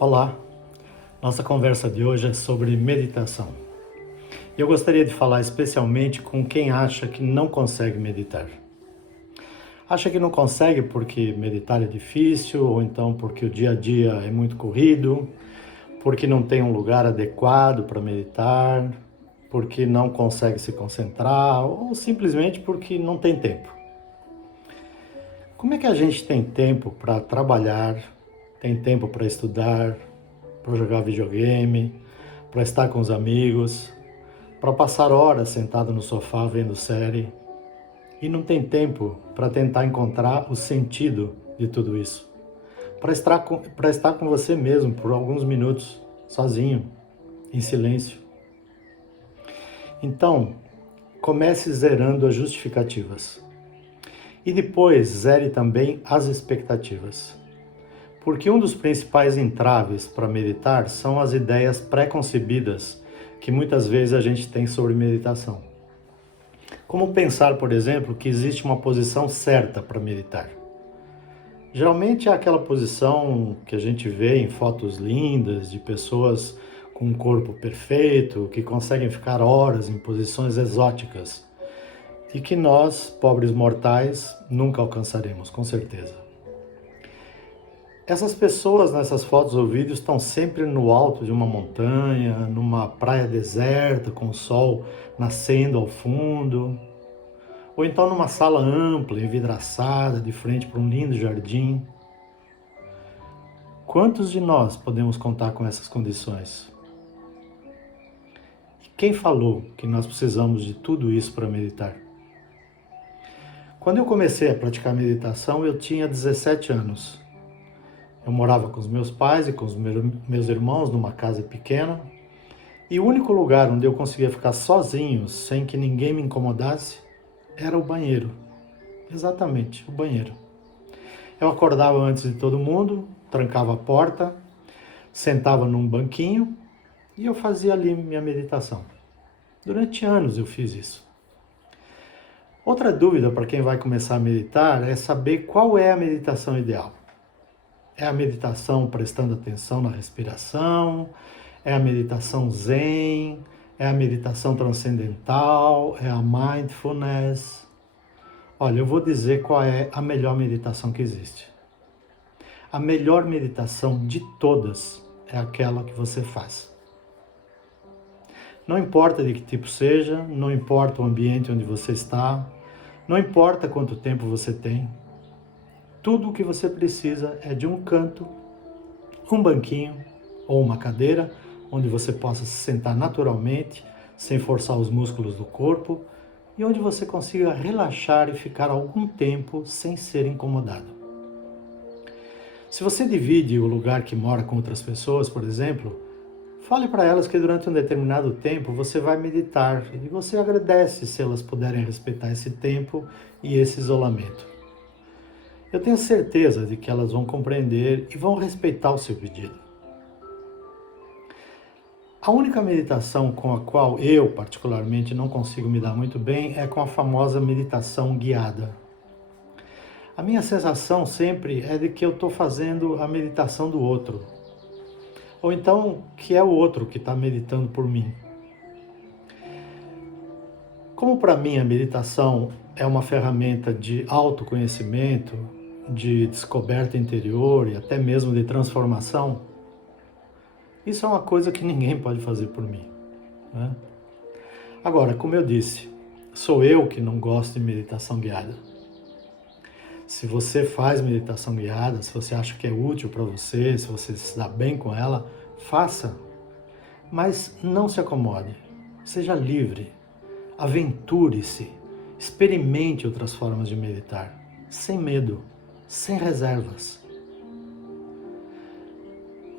Olá, nossa conversa de hoje é sobre meditação. Eu gostaria de falar especialmente com quem acha que não consegue meditar. Acha que não consegue porque meditar é difícil, ou então porque o dia a dia é muito corrido, porque não tem um lugar adequado para meditar, porque não consegue se concentrar, ou simplesmente porque não tem tempo. Como é que a gente tem tempo para trabalhar, tem tempo para estudar, para jogar videogame, para estar com os amigos, para passar horas sentado no sofá vendo série e não tem tempo para tentar encontrar o sentido de tudo isso? Para estar com você mesmo por alguns minutos, sozinho, em silêncio. Então, comece zerando as justificativas. E depois zere também as expectativas. Porque um dos principais entraves para meditar são as ideias pré-concebidas que muitas vezes a gente tem sobre meditação. Como pensar, por exemplo, que existe uma posição certa para meditar? Geralmente é aquela posição que a gente vê em fotos lindas de pessoas com um corpo perfeito, que conseguem ficar horas em posições exóticas e que nós, pobres mortais, nunca alcançaremos, com certeza. Essas pessoas nessas fotos ou vídeos estão sempre no alto de uma montanha, numa praia deserta, com o sol nascendo ao fundo, ou então numa sala ampla, envidraçada, de frente para um lindo jardim. Quantos de nós podemos contar com essas condições? E quem falou que nós precisamos de tudo isso para meditar? Quando eu comecei a praticar meditação, eu tinha 17 anos. Eu morava com os meus pais e com os meus irmãos numa casa pequena, e o único lugar onde eu conseguia ficar sozinho, sem que ninguém me incomodasse, era o banheiro. Exatamente, o banheiro. Eu acordava antes de todo mundo, trancava a porta, sentava num banquinho e eu fazia ali minha meditação. Durante anos eu fiz isso. Outra dúvida para quem vai começar a meditar é saber qual é a meditação ideal. É a meditação prestando atenção na respiração? É a meditação zen? É a meditação transcendental? É a mindfulness? Olha, eu vou dizer qual é a melhor meditação que existe. A melhor meditação de todas é aquela que você faz. Não importa de que tipo seja, não importa o ambiente onde você está, não importa quanto tempo você tem, tudo o que você precisa é de um canto, um banquinho ou uma cadeira onde você possa se sentar naturalmente, sem forçar os músculos do corpo e onde você consiga relaxar e ficar algum tempo sem ser incomodado. Se você divide o lugar que mora com outras pessoas, por exemplo, fale para elas que durante um determinado tempo você vai meditar e você agradece se elas puderem respeitar esse tempo e esse isolamento. Eu tenho certeza de que elas vão compreender e vão respeitar o seu pedido. A única meditação com a qual eu, particularmente, não consigo me dar muito bem é com a famosa meditação guiada. A minha sensação sempre é de que eu estou fazendo a meditação do outro. Ou então que é o outro que está meditando por mim. Como para mim a meditação é uma ferramenta de autoconhecimento, de descoberta interior e até mesmo de transformação, isso é uma coisa que ninguém pode fazer por mim, né? Agora, como eu disse, sou eu que não gosto de meditação guiada. Se você faz meditação guiada, se você acha que é útil para você, se você se dá bem com ela, faça. Mas não se acomode. Seja livre. Aventure-se. Experimente outras formas de meditar. Sem medo. Sem reservas.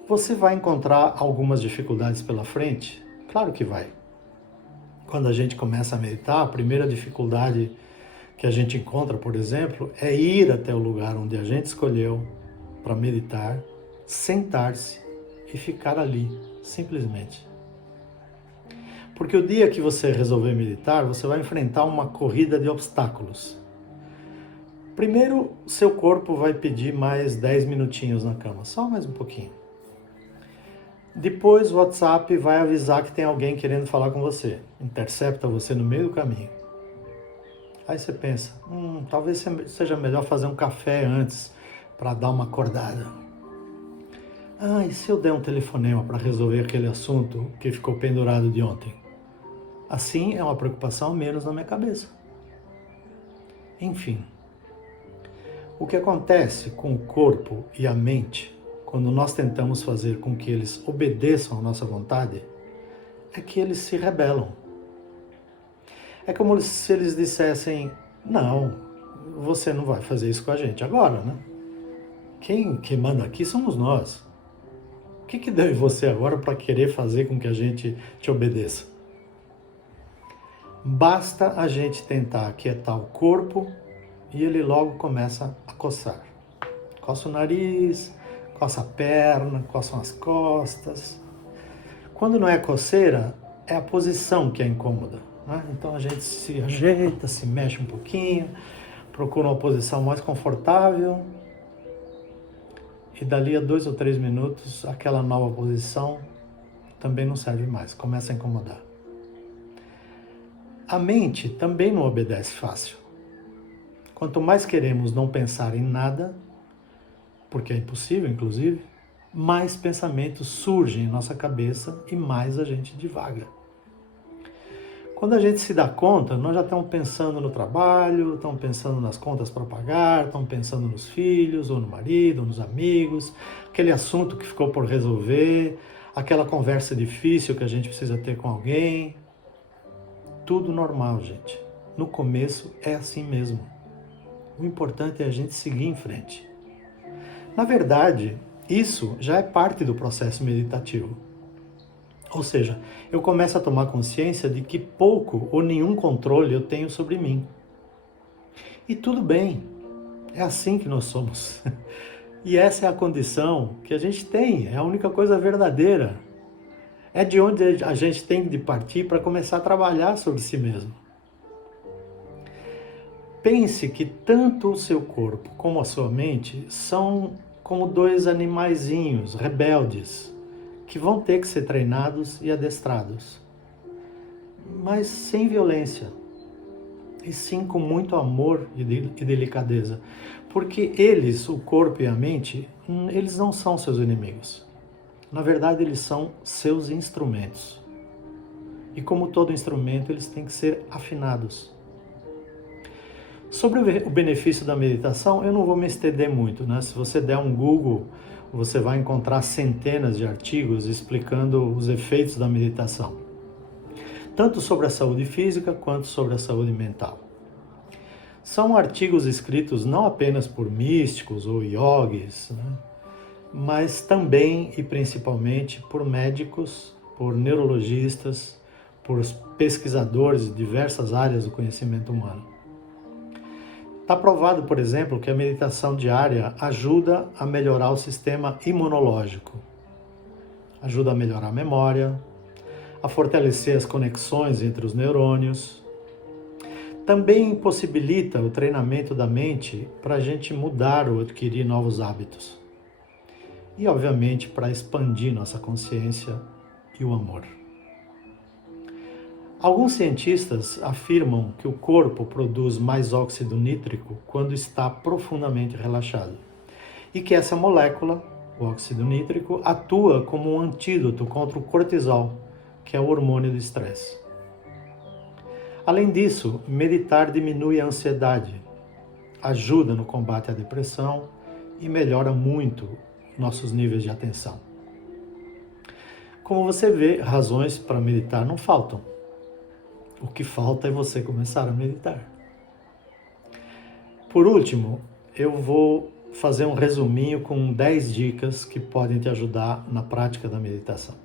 Você vai encontrar algumas dificuldades pela frente? Claro que vai. Quando a gente começa a meditar, a primeira dificuldade que a gente encontra, por exemplo, é ir até o lugar onde a gente escolheu para meditar, sentar-se e ficar ali, simplesmente. Porque o dia que você resolver meditar, você vai enfrentar uma corrida de obstáculos. Primeiro, seu corpo vai pedir mais 10 minutinhos na cama, só mais um pouquinho. Depois o WhatsApp vai avisar que tem alguém querendo falar com você. Intercepta você no meio do caminho. Aí você pensa, talvez seja melhor fazer um café antes para dar uma acordada. E se eu der um telefonema para resolver aquele assunto que ficou pendurado de ontem? Assim é uma preocupação a menos na minha cabeça. Enfim, o que acontece com o corpo e a mente quando nós tentamos fazer com que eles obedeçam à nossa vontade é que eles se rebelam. É como se eles dissessem, não, você não vai fazer isso com a gente agora, né? Quem manda aqui somos nós. O que deu em você agora para querer fazer com que a gente te obedeça? Basta a gente tentar aquietar o corpo e ele logo começa a coçar. Coça o nariz, coça a perna, coçam as costas. Quando não é coceira, é a posição que é incômoda. Né? Então a gente se ajeita, se mexe um pouquinho, procura uma posição mais confortável e dali a 2 ou 3 minutos aquela nova posição também não serve mais, começa a incomodar. A mente também não obedece fácil. Quanto mais queremos não pensar em nada, porque é impossível inclusive, mais pensamentos surgem em nossa cabeça e mais a gente divaga. Quando a gente se dá conta, nós já estamos pensando no trabalho, estamos pensando nas contas para pagar, estamos pensando nos filhos, ou no marido, ou nos amigos, aquele assunto que ficou por resolver, aquela conversa difícil que a gente precisa ter com alguém. Tudo normal, gente. No começo é assim mesmo. O importante é a gente seguir em frente. Na verdade, isso já é parte do processo meditativo. Ou seja, eu começo a tomar consciência de que pouco ou nenhum controle eu tenho sobre mim. E tudo bem, é assim que nós somos. E essa é a condição que a gente tem, é a única coisa verdadeira. É de onde a gente tem de partir para começar a trabalhar sobre si mesmo. Pense que tanto o seu corpo como a sua mente são como 2 animaizinhos rebeldes, que vão ter que ser treinados e adestrados, mas sem violência, e sim com muito amor e delicadeza, porque eles, o corpo e a mente, eles não são seus inimigos. Na verdade, eles são seus instrumentos. E como todo instrumento, eles têm que ser afinados. Sobre o benefício da meditação, eu não vou me estender muito, né? Se você der um Google, você vai encontrar centenas de artigos explicando os efeitos da meditação, tanto sobre a saúde física quanto sobre a saúde mental. São artigos escritos não apenas por místicos ou yogis, né? Mas também e principalmente por médicos, por neurologistas, por pesquisadores de diversas áreas do conhecimento humano. Está provado, por exemplo, que a meditação diária ajuda a melhorar o sistema imunológico, ajuda a melhorar a memória, a fortalecer as conexões entre os neurônios. Também possibilita o treinamento da mente para a gente mudar ou adquirir novos hábitos. E, obviamente, para expandir nossa consciência e o amor. Alguns cientistas afirmam que o corpo produz mais óxido nítrico quando está profundamente relaxado e que essa molécula, o óxido nítrico, atua como um antídoto contra o cortisol, que é o hormônio do estresse. Além disso, meditar diminui a ansiedade, ajuda no combate à depressão e melhora muito nossos níveis de atenção. Como você vê, razões para meditar não faltam. O que falta é você começar a meditar. Por último, eu vou fazer um resuminho com 10 dicas que podem te ajudar na prática da meditação.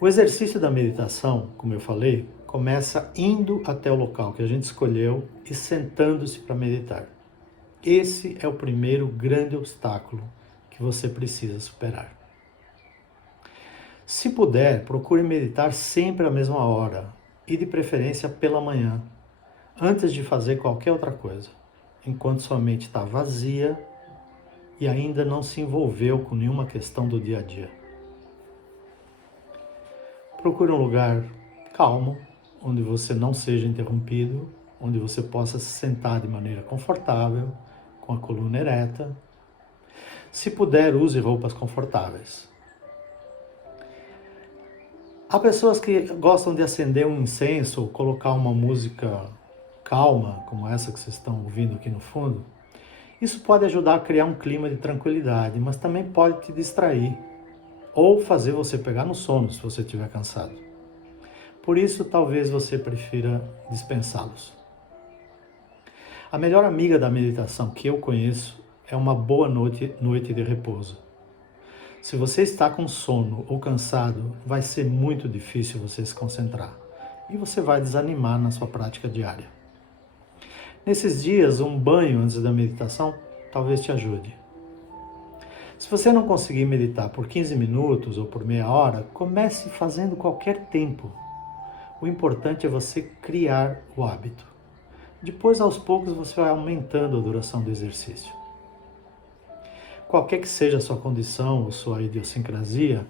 O exercício da meditação, como eu falei, começa indo até o local que a gente escolheu e sentando-se para meditar. Esse é o primeiro grande obstáculo que você precisa superar. Se puder, procure meditar sempre à mesma hora e de preferência pela manhã, antes de fazer qualquer outra coisa, enquanto sua mente está vazia e ainda não se envolveu com nenhuma questão do dia a dia. Procure um lugar calmo, onde você não seja interrompido, onde você possa se sentar de maneira confortável, com a coluna ereta. Se puder, use roupas confortáveis. Há pessoas que gostam de acender um incenso ou colocar uma música calma, como essa que vocês estão ouvindo aqui no fundo. Isso pode ajudar a criar um clima de tranquilidade, mas também pode te distrair ou fazer você pegar no sono se você estiver cansado. Por isso, talvez você prefira dispensá-los. A melhor amiga da meditação que eu conheço é uma boa noite de repouso. Se você está com sono ou cansado, vai ser muito difícil você se concentrar e você vai desanimar na sua prática diária. Nesses dias, um banho antes da meditação talvez te ajude. Se você não conseguir meditar por 15 minutos ou por meia hora, comece fazendo qualquer tempo. O importante é você criar o hábito. Depois, aos poucos, você vai aumentando a duração do exercício. Qualquer que seja a sua condição ou sua idiosincrasia,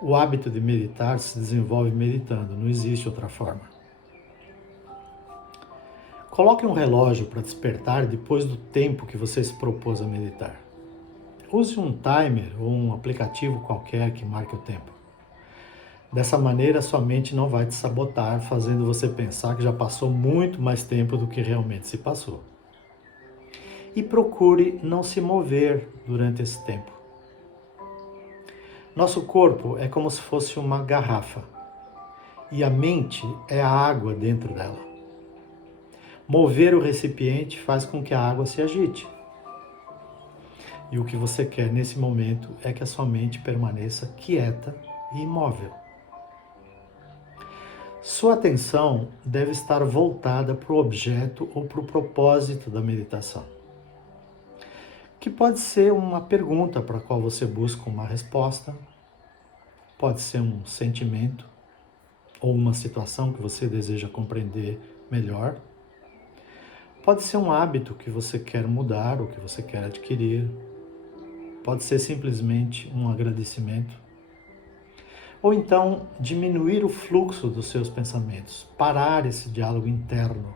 o hábito de meditar se desenvolve meditando, não existe outra forma. Coloque um relógio para despertar depois do tempo que você se propôs a meditar. Use um timer ou um aplicativo qualquer que marque o tempo. Dessa maneira, sua mente não vai te sabotar, fazendo você pensar que já passou muito mais tempo do que realmente se passou. E procure não se mover durante esse tempo. Nosso corpo é como se fosse uma garrafa e a mente é a água dentro dela. Mover o recipiente faz com que a água se agite. E o que você quer nesse momento é que a sua mente permaneça quieta e imóvel. Sua atenção deve estar voltada para o objeto ou para o propósito da meditação, que pode ser uma pergunta para a qual você busca uma resposta, pode ser um sentimento ou uma situação que você deseja compreender melhor, pode ser um hábito que você quer mudar ou que você quer adquirir, pode ser simplesmente um agradecimento, ou então diminuir o fluxo dos seus pensamentos, parar esse diálogo interno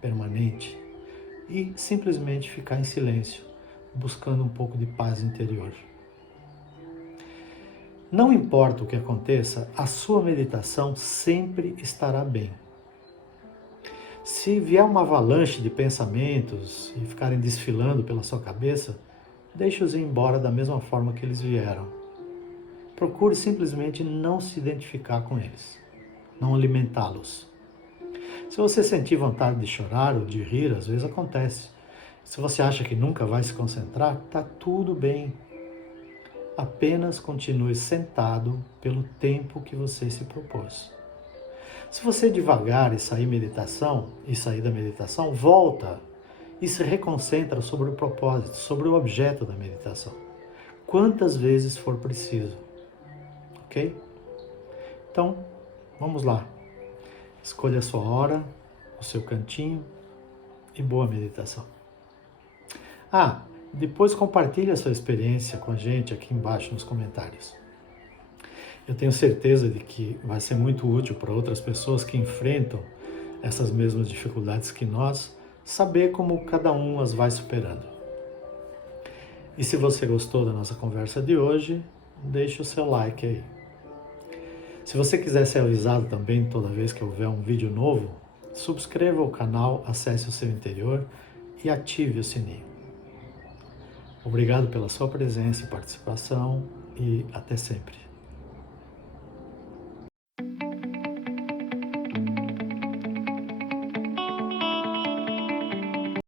permanente e simplesmente ficar em silêncio, buscando um pouco de paz interior. Não importa o que aconteça, a sua meditação sempre estará bem. Se vier uma avalanche de pensamentos e ficarem desfilando pela sua cabeça, deixe-os ir embora da mesma forma que eles vieram. Procure simplesmente não se identificar com eles, não alimentá-los. Se você sentir vontade de chorar ou de rir, às vezes acontece. Se você acha que nunca vai se concentrar, está tudo bem. Apenas continue sentado pelo tempo que você se propôs. Se você devagar e sair da meditação, volta e se reconcentra sobre o propósito, sobre o objeto da meditação. Quantas vezes for preciso. Ok? Então, vamos lá. Escolha a sua hora, o seu cantinho e boa meditação. Depois compartilhe a sua experiência com a gente aqui embaixo nos comentários. Eu tenho certeza de que vai ser muito útil para outras pessoas que enfrentam essas mesmas dificuldades que nós, saber como cada um as vai superando. E se você gostou da nossa conversa de hoje, deixe o seu like aí. Se você quiser ser avisado também toda vez que houver um vídeo novo, subscreva o canal, acesse o seu interior e ative o sininho. Obrigado pela sua presença e participação e até sempre.